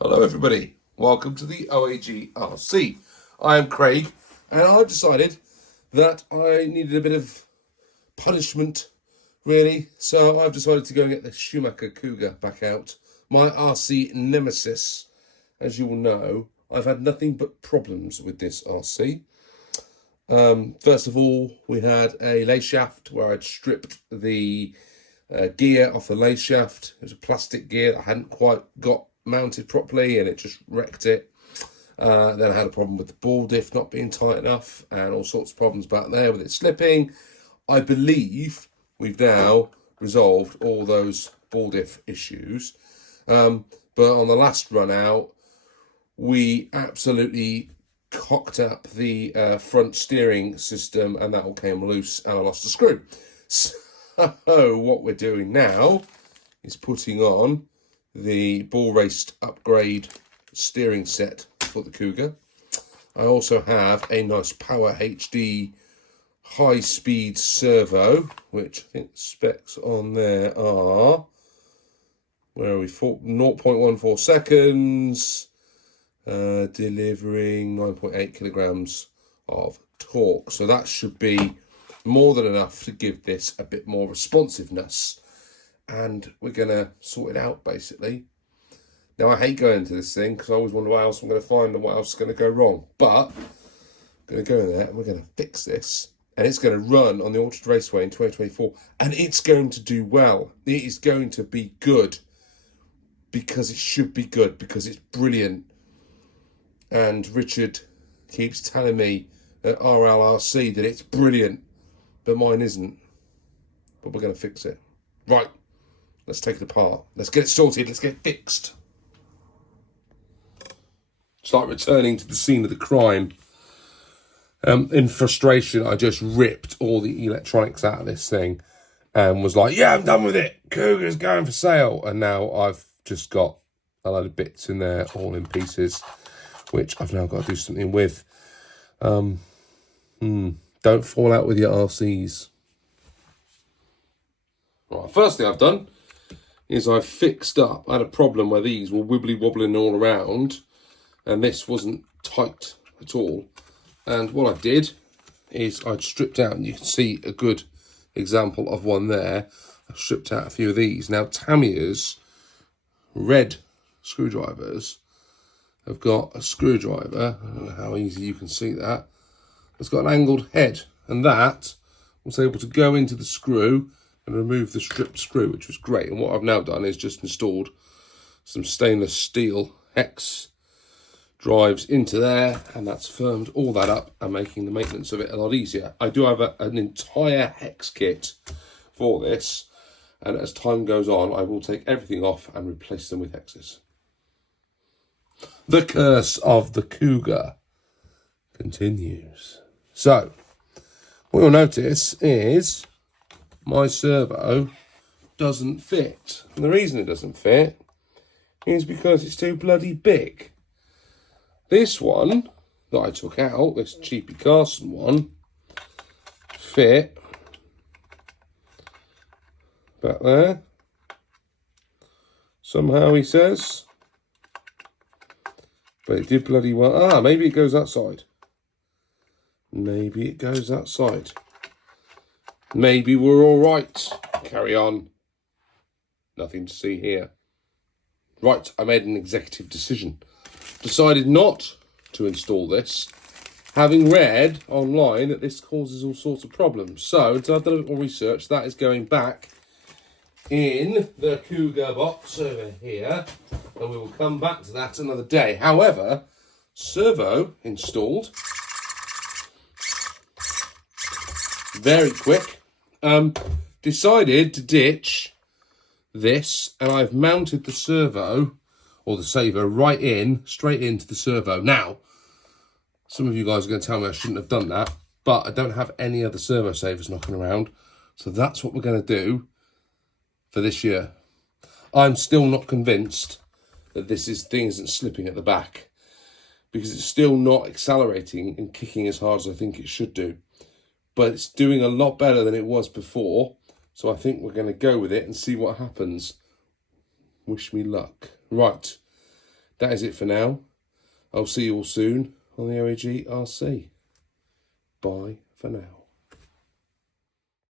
Hello everybody, welcome to the OAG RC. I am Craig and I've decided that I needed a bit of punishment really, so I've decided to go and get the Schumacher Cougar back out, my RC nemesis. As you will know, I've had nothing but problems with this RC. First of all, we had a lay shaft where I'd stripped the gear off the lay shaft. It was a plastic gear that I hadn't quite got mounted properly and it just wrecked it. Then I had a problem with the ball diff not being tight enough and all sorts of problems back there with it slipping. I believe we've now resolved all those ball diff issues. But on the last run out, we absolutely cocked up the front steering system and that all came loose and I lost a screw. So what we're doing now is putting on the ball raced upgrade steering set for the Cougar. I also have a nice Power HD high speed servo, which I think the specs on there are, where are we, 0.14 seconds, delivering 9.8 kilograms of torque. So that should be more than enough to give this a bit more responsiveness. And we're going to sort it out, basically. Now, I hate going to this thing because I always wonder what else I'm going to find and what else is going to go wrong. But I'm going to go in there and we're going to fix this. And it's going to run on the Orchard Raceway in 2024. And it's going to do well. It is going to be good. Because it should be good. Because it's brilliant. And Richard keeps telling me at RLRC that it's brilliant. But mine isn't. But we're going to fix it. Right. Let's take it apart. Let's get it sorted. Let's get it fixed. It's like returning to the scene of the crime. In frustration, I just ripped all the electronics out of this thing and was like, yeah, I'm done with it. Cougar's going for sale. And now I've just got a load of bits in there, all in pieces, which I've now got to do something with. Don't fall out with your RCs. Right, first thing I've done is I've fixed up. I had a problem where these were wibbly wobbling all around and this wasn't tight at all. And what I did is I'd stripped out, and you can see a good example of one there. I stripped out a few of these. Now Tamiya's red screwdrivers have got a screwdriver, I don't know how easy you can see that, it's got an angled head, and that was able to go into the screw and remove the stripped screw, which was great. And what I've now done is just installed some stainless steel hex drives into there, and that's firmed all that up and making the maintenance of it a lot easier. I do have an entire hex kit for this, and as time goes on, I will take everything off and replace them with hexes. The curse of the Cougar continues. So, what you'll notice is my servo doesn't fit. And the reason it doesn't fit is because it's too bloody big. This one that I took out, this cheapy Carson one, fit back there. Somehow he says. But it did bloody well. Ah, maybe it goes that side. Maybe it goes that side. Maybe we're all right. Carry on. Nothing to see here. Right, I made an executive decision. Decided not to install this, having read online that this causes all sorts of problems. So, I've done a little research. That is going back in the Cougar box over here, and we will come back to that another day. However, servo installed. Very quick. Decided to ditch this, and I've mounted the servo, or the saver, straight into the servo. Now, some of you guys are going to tell me I shouldn't have done that, but I don't have any other servo savers knocking around, so that's what we're going to do for this year. I'm still not convinced that this thing isn't slipping at the back, because it's still not accelerating and kicking as hard as I think it should do. But it's doing a lot better than it was before, so I think we're going to go with it and see what happens. Wish me luck. Right, that is it for now. I'll see you all soon on the OAG RC. Bye for now.